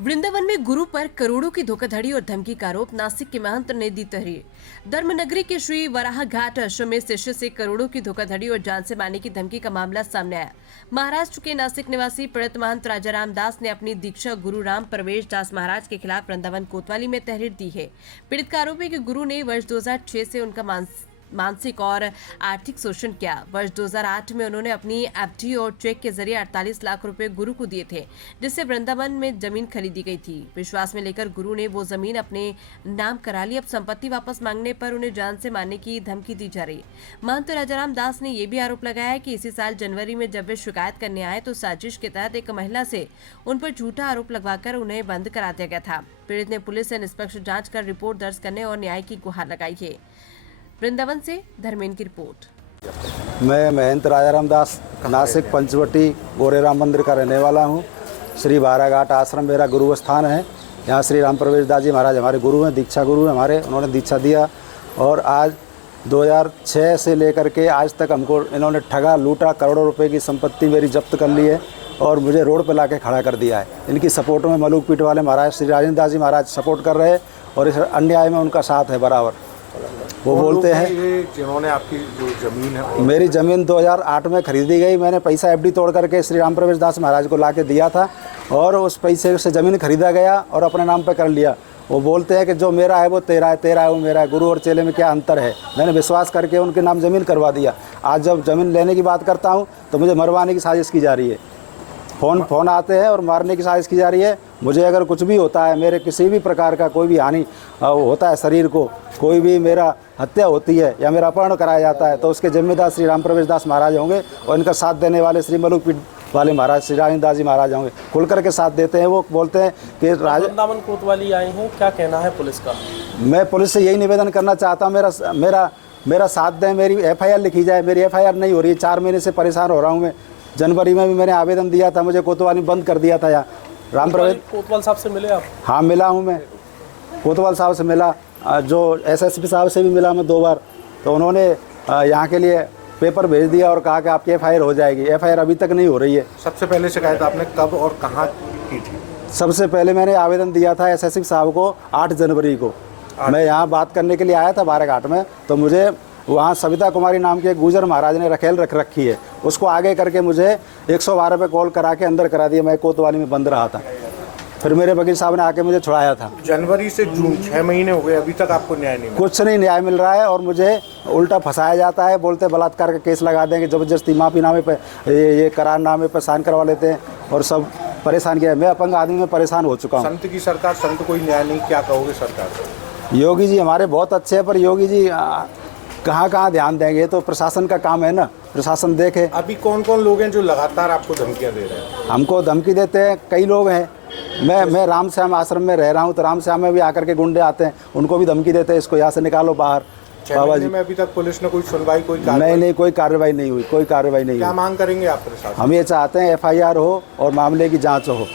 वृंदावन में गुरु पर करोड़ों की धोखाधड़ी और धमकी का आरोप, नासिक के महंत ने दी तहरीर। धर्मनगरी के श्री वराह घाट आश्रम में शिष्य से करोड़ों की धोखाधड़ी और जान से मारने की धमकी का मामला सामने आया। महाराष्ट्र के नासिक निवासी पीड़ित महंत राजाराम दास ने अपनी दीक्षा गुरु राम प्रवेश दास महाराज के खिलाफ वृंदावन कोतवाली में तहरीर दी है। पीड़ित का आरोप है कि गुरु ने वर्ष 2006 से उनका मानसिक और आर्थिक शोषण किया। वर्ष 2008 में उन्होंने अपनी एफडी और चेक के जरिए 48 लाख रुपए गुरु को दिए थे, जिससे वृंदावन में जमीन खरीदी गई थी। विश्वास में लेकर गुरु ने वो जमीन अपने नाम करा ली। अब संपत्ति वापस मांगने पर उन्हें जान से मारने की धमकी दी जा रही। महंत राजाराम दास ने यह भी आरोप लगाया कि इसी साल जनवरी में जब वे शिकायत करने आए तो साजिश के तहत एक महिला से उन पर झूठा आरोप लगवाकर उन्हें बंद करा दिया गया था। पीड़ित ने पुलिस से निष्पक्ष जांच कर रिपोर्ट दर्ज करने और न्याय की गुहार लगाई है। वृंदावन से धर्मेंद्र की रिपोर्ट। मैं महंत राजाराम दास नासिक पंचवटी गोरेराम मंदिर का रहने वाला हूँ। श्री बाराघाट आश्रम मेरा गुरु स्थान है। यहाँ श्री राम प्रवेश दास जी महाराज हमारे गुरु हैं, दीक्षा गुरु हैं हमारे। उन्होंने दीक्षा दिया और आज 2006 से लेकर के आज तक हमको इन्होंने ठगा लूटा। करोड़ों रुपए की संपत्ति मेरी जब्त कर ली है और मुझे रोड पर लाके खड़ा कर दिया है। इनकी सपोर्ट में मलूक पीठ वाले महाराज श्री राजेंद्र दास जी महाराज सपोर्ट कर रहे हैं और इस अन्याय में उनका साथ है बराबर। वो बोलते हैं जिन्होंने आपकी जो जमीन है, मेरी ज़मीन 2008 में खरीदी गई। मैंने पैसा एफडी तोड़ करके श्री राम प्रवेश दास महाराज को लाके दिया था और उस पैसे से ज़मीन खरीदा गया और अपने नाम पे कर लिया। वो बोलते हैं कि जो मेरा है वो तेरा है, तेरा है वो मेरा है। गुरु और चेले में क्या अंतर है? मैंने विश्वास करके उनके नाम ज़मीन करवा दिया। आज जब ज़मीन लेने की बात करता हूँ तो मुझे मरवाने की साजिश की जा रही है। फ़ोन आते हैं और मारने की साजिश की जा रही है। मुझे अगर कुछ भी होता है, मेरे किसी भी प्रकार का कोई भी हानि होता है शरीर को, कोई भी मेरा हत्या होती है या मेरा अपहरण कराया जाता है तो उसके जिम्मेदार श्री राम प्रवेश दास महाराज होंगे और इनका साथ देने वाले श्री मलूक पीठ वाले महाराज श्री राजेंद्र दास जी महाराज होंगे। खुल करके साथ देते हैं। वो बोलते हैं कि वृंदावन कोतवाली आए हैं, क्या कहना है पुलिस का? मैं पुलिस से यही निवेदन करना चाहता हूँ, मेरा साथ दें, मेरी FIR लिखी जाए। मेरी FIR नहीं हो रही है। 4 महीने से परेशान हो रहा हूँ मैं। जनवरी में भी मैंने आवेदन दिया था, मुझे कोतवाली बंद कर दिया था। यहाँ राम प्रवेश कोतवाल साहब से मिले आप? हाँ मिला हूँ मैं, कोतवाल साहब से मिला, जो SSP साहब से भी मिला मैं 2 बार। तो उन्होंने यहाँ के लिए पेपर भेज दिया और कहा कि आपकी FIR हो जाएगी। FIR अभी तक नहीं हो रही है। सबसे पहले शिकायत आपने कब और कहाँ की थी? सबसे पहले मैंने आवेदन दिया था SSP साहब को 8 जनवरी को। मैं यहाँ बात करने के लिए आया था बाराघाट में, तो मुझे वहाँ सविता कुमारी नाम के गुजर महाराज ने रखेल रख रखी है। उसको आगे करके मुझे 112 पे कॉल करा के अंदर करा दिया। मैं कोतवाली में बंद रहा था। फिर मेरे वकील साहब ने आके मुझे छुड़ाया था। जनवरी से जून 6 महीने हो गए, अभी तक आपको न्याय नहीं मिला? कुछ नहीं न्याय मिल रहा है और मुझे उल्टा फंसाया जाता है। बोलते बलात्कार का केस लगा देंगे, ज़बरदस्ती माफीनामे पे ये करारनामे पर साइन करवा लेते हैं और सब परेशान किया। मैं अपंग आदमी में परेशान हो चुका हूँ। संत की सरकार, संत कोई न्याय नहीं, क्या कहोगे सरकार? योगी जी हमारे बहुत अच्छे हैं, पर योगी जी कहाँ ध्यान देंगे? तो प्रशासन का काम है ना, प्रशासन देखे। अभी कौन कौन लोग हैं जो लगातार आपको धमकियां दे रहे हैं? हमको धमकी देते हैं कई लोग हैं। मैं राम श्याम आश्रम में रह रहा हूँ, तो राम श्याम में भी आकर के गुंडे आते हैं, उनको भी धमकी देते हैं, इसको यहाँ से निकालो बाहर। 6 महीने में अभी तक पुलिस ने कोई सुनवाई, कोई नहीं, कोई कार्रवाई नहीं हुई, कोई कार्रवाई नहीं हुई। क्या मांग करेंगे आप प्रशासन? हम ये चाहते हैं FIR हो और मामले की जाँच हो।